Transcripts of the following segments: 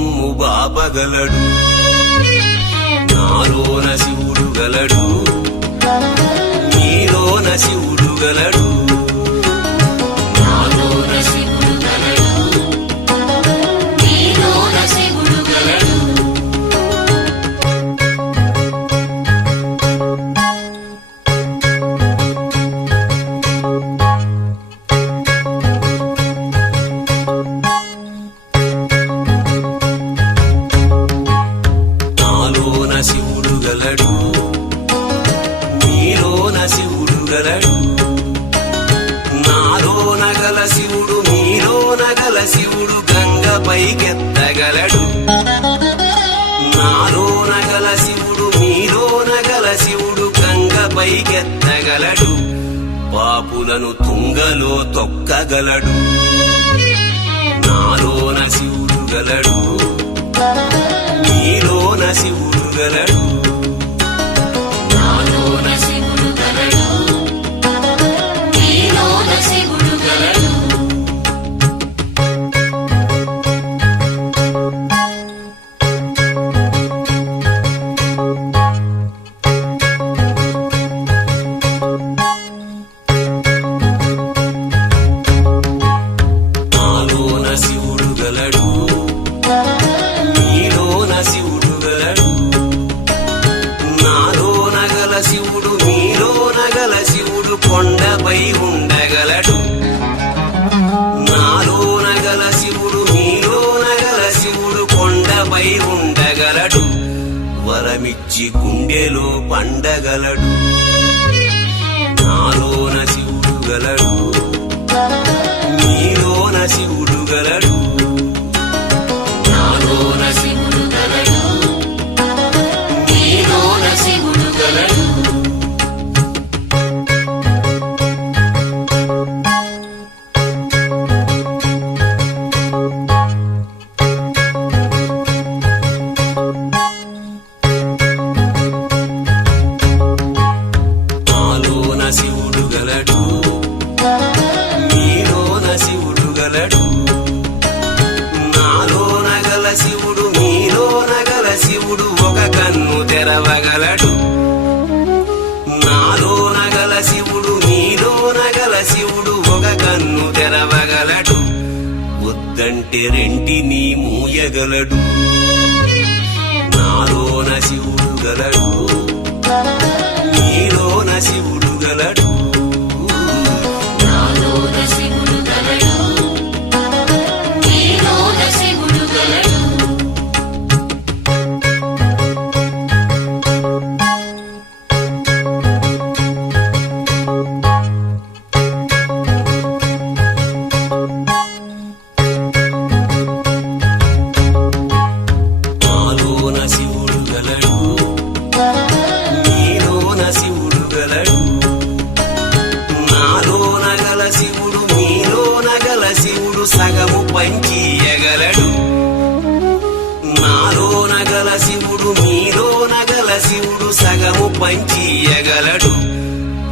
మమ్ము బాపగలడు. నాలోన శివుడు గలడు, నీలోన శివుడు గలడు. నాలోన శివుడు గలడు, నీలోన శివుడు గలడు. నాలోన శివుడు గలడు, నీలోన శివుడు గలడు. నాలోన గల శివుడు నీలోన గల శివుడు గంగపైకెత్తగలడు. నాలోన గల శివుడు నీలోన గల శివుడు గంగపైకెత్తగలడు. పాపులను తుంగలో తొక్కగలడు. నాలోన శివుడు గలడు, నీలోన శివుడు గలడు. నాలోన శివుడు గలడు, నీలోన శివుడు గలడు. నాలోన శివుడు గలడు, నీలోన శివుడు గలడు. నాలోన గల శివుడు నీలోన గల శివుడు కొండపై ఉండగలడు. నాలోన గల శివుడు నీలోన గల శివుడు కొండపై ఉండగలడు. వరమిచ్చి గుండెలో పండగలడు. నాలోన శివుడు గలడు, నీలోన శివుడు గలడు. నాలోన శివుడు గలడు, నీలోన శివుడు గలడు. నాలోన శివుడు గలడు, నీలోన శివుడు గలడు. నాలోన గల శివుడు నీలోన గల శివుడు ఒక కన్ను తెరవగలడు. నాలోన గల శివుడు నీలోన గల శివుడు ఒక కన్ను తెరవగలడు. వద్దంటే రెంటిని మూయగలడు. నాలోన శివుడు గలడు, నీలోన శివుడు గలడు. నాలోన శివుడు గలడు, నీలోన శివుడు గలడు. నాలోన శివుడు గలడు, నీలోన శివుడు గలడు. నాలోన గల శివుడు నీలోన గల శివుడు సగము పంచియగలడు. నాలోన గల శివుడు నీలోన గల శివుడు సగము పంచియగలడు.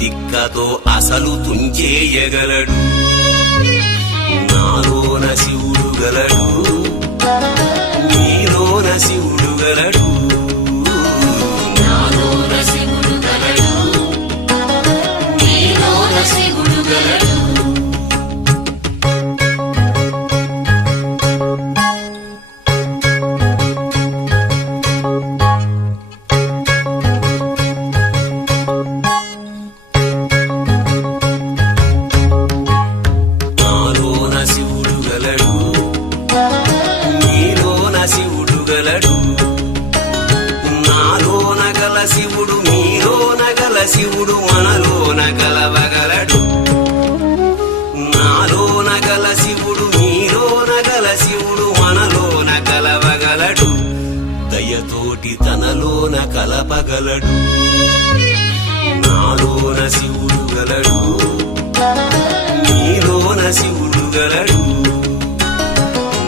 తిక్కతో అసలు తుంచేయగలడు. నాలోన శివుడు గలడు, నీలోన శివుడు గలడు. నాలోన శివుడు గలడు, నీలోన శివుడు గలడు. నాలోన శివుడు గలడు, నీలోన శివుడు గలడు. నాలోన గల శివుడు నీలోన గల శివుడు మనలోన కలవగలడు. నాలోన గల శివుడు నీలోన గల శివుడు మనలోన కలవగలడు. దయతోటి తనలోన కలపగలడు. నాలోన శివుడు గలడు, నీలోన శివుడు గలడు.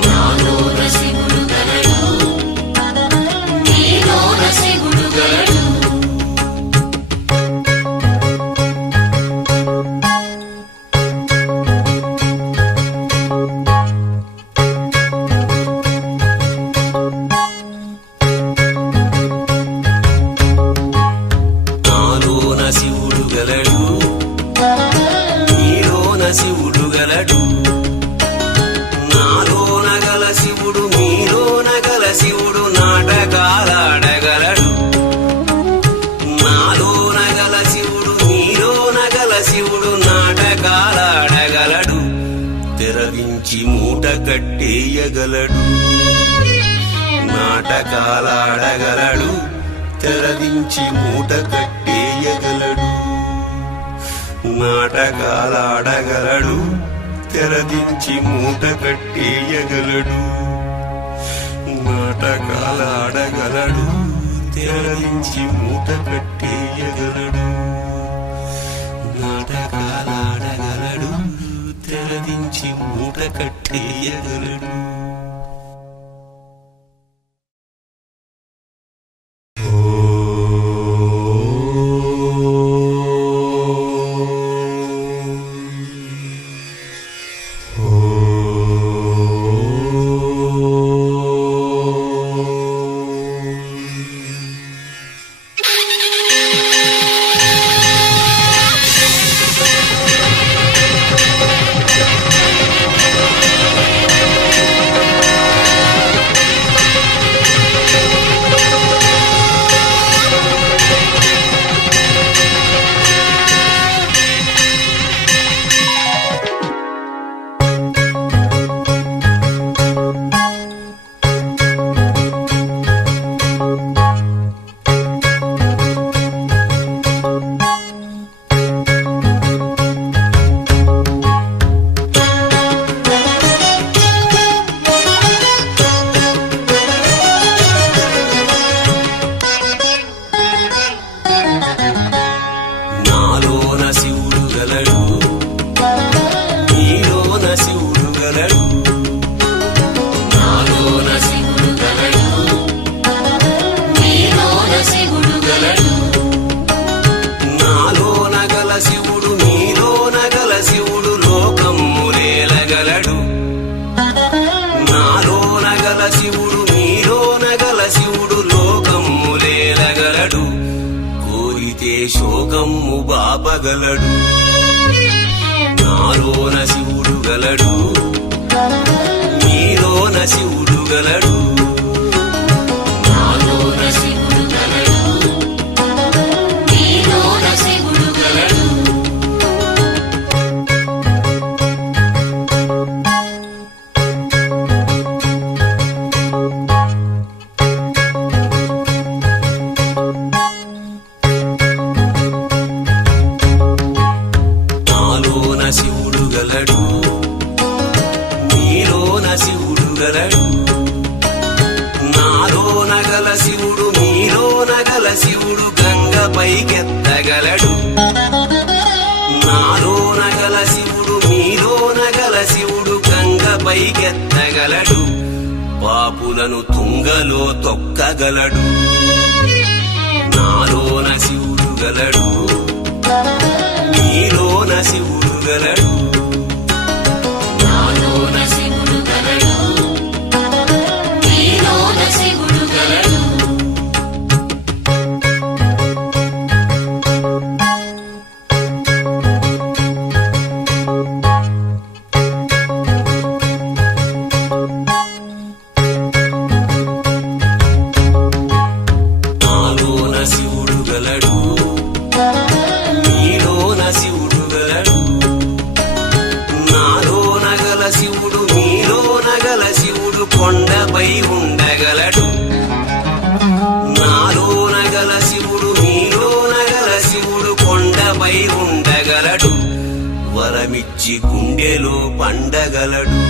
నాలోన శివుడు గలడు, నీలోన శివుడు గలడు. మూట కట్టేయగలడు నాటకాలాడగలడు తెరదించి మూట కట్టేయగలడు నాటకాలాడగలడు తెరదించి మూట కట్టేయగలడు నాటకాలాడగలడు తెరదించి మూట కట్టేయగలడు నాటకాలాడగలడు తెరదించి మూట కట్టేయగలడు శివుడు నీలోన గల శివుడు లోకమ్ములేలగలడు కోరితే శోకమ్ము బాపగలడు నాలోన శివుడు గలడు నీలోన శివుడు గలడు నాలోన శివుడు గలడు నీలోన శివుడు గలడు శివుడు గలడు నీలోన శివుడు గలడు నాలోన గల శివుడు నీలోన గల శివుడు గంగ పైకెత్తగలడు నాలోన గల శివుడు నీలోన గల శివుడు గంగ పైకెత్తగలడు పాపులను తుంగలో తొక్కగలడు నాలోన శివుడు గలడు నీలోన శివుడు గలడు నాలోన శివుడు గలడు నీలోన శివుడు గలడు నాలోన శివుడు గలడు నీలోన శివుడు గలడు నాలోన గల శివుడు నీలోన గల శివుడు కొండపై ఉండగలడు నాలోన గల శివుడు నీలోన గల శివుడు కొండపై ఉండగలడు వరమిచ్చి గుండెలో పండగలడు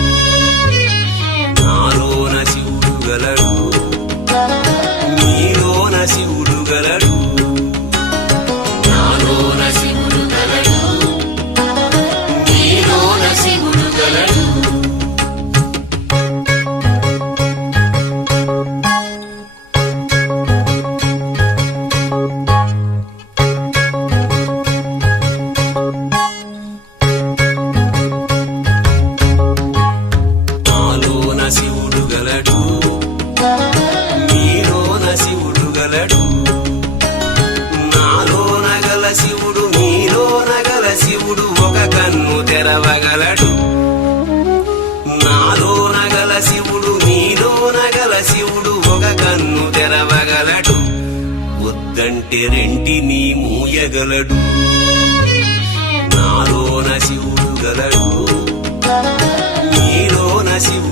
నాలోన శివుడు గలడు నీలోన శివుడు గలడు నాలోన శివుడు గలడు నీలోన శివుడు గలడు నాలోన శివుడు గలడు నీలోన శివుడు గలడు నాలోన గల శివుడు నీలోన గల శివుడు ఒక కన్ను తెరవగలడు నాలోన గల శివుడు నీలోన గల శివుడు ఒక కన్ను తెరవగలడు వద్దంటే రెంటిని మూయగలడు నాలోన శివుడు గలడు నీలోన శివుడు